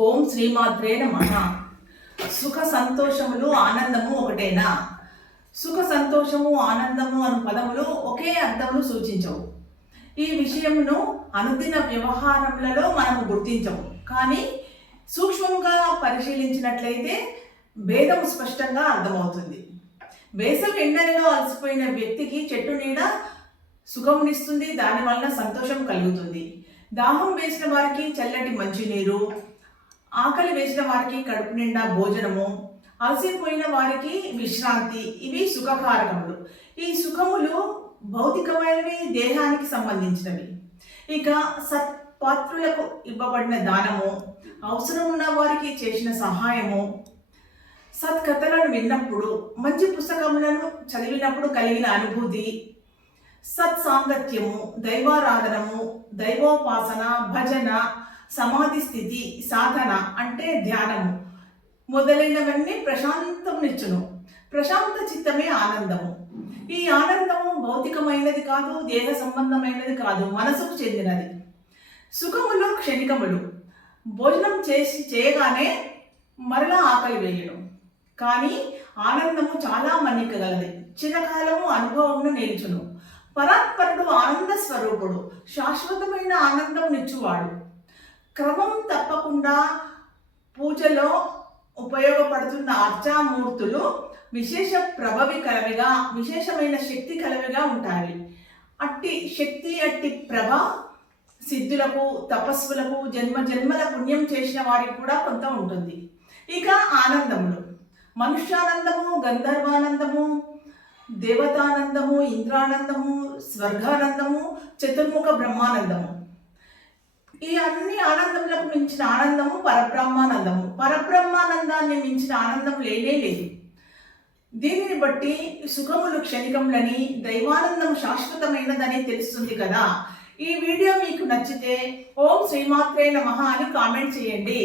ఓం శ్రీమాత్రే నమ. సుఖ సంతోషములు ఆనందము ఒకటేనా? సుఖ సంతోషము ఆనందము అను పదములు ఒకే అర్థమును సూచించవు. ఈ విషయమును అనుదిన వ్యవహారములలో మనము గుర్తించము. కానీ సూక్ష్మంగా పరిశీలించినట్లయితే భేదము స్పష్టంగా అర్థమవుతుంది. వేసవి ఎండలలో అలసిపోయిన వ్యక్తికి చెట్టు నీడ సుఖమునిస్తుంది దానివల్ల సంతోషం కలుగుతుంది. దాహం వేసిన వారికి చల్లటి మంచినీరు ఆకలి వేసిన వారికి కడుపు నిండా భోజనము అలసిపోయిన వారికి విశ్రాంతి. ఇవి సుఖకారకములు. ఈ సుఖములు భౌతికమైనవి దేహానికి సంబంధించినవి. ఇక సత్పాత్రులకు ఇవ్వబడిన దానము అవసరం ఉన్న వారికి చేసిన సహాయము సత్కథలను విన్నప్పుడు మంచి పుస్తకములను చదివినప్పుడు కలిగిన అనుభూతి సత్సాంగత్యము దైవారాధనము దైవోపాసన భజన సమాధి స్థితి సాధన అంటే ధ్యానము. మొదలైనవన్నీ ప్రశాంతమునిచ్చును. ప్రశాంత చిత్తమే ఆనందము. ఈ ఆనందము భౌతికమైనది కాదు దేహ సంబంధమైనది కాదు మనసుకు చెందినది. సుఖములు క్షణికములు. భోజనం చేసి చేయగానే మరలా ఆకలి వేయడం కానీ ఆనందము చాలా మన్నికగలది. చిరకాలము అనుభవమును నేర్చును. పరాత్పరుడు ఆనంద స్వరూపుడు. శాశ్వతమైన ఆనందం నిచ్చువాడు క్రమం తప్పకుండా పూజలో ఉపయోగపడుతున్న అర్చామూర్తులు విశేష ప్రభవి కలవిగా విశేషమైన శక్తి కలవిగా ఉంటాయి. అట్టి శక్తి అట్టి ప్రభ సిద్ధులకు తపస్సులకు జన్మ జన్మల పుణ్యం చేసిన వారికి కూడా కొంత ఉంటుంది. ఇక ఆనందములు. మనుష్యానందము గంధర్వానందము దేవతానందము ఇంద్రానందము స్వర్గానందము చతుర్ముఖ బ్రహ్మానందము. ఈ అన్ని ఆనందములకు మించిన ఆనందము పరబ్రహ్మానందము. పరబ్రహ్మానందాన్ని మించిన ఆనందం లేనే లేదు. దీనిని బట్టి సుఖములు క్షణికములని దైవానందం శాశ్వతమైనదని తెలుస్తుంది కదా. ఈ వీడియో మీకు నచ్చితే ఓం శ్రీమాత్రే నమ అని కామెంట్ చేయండి.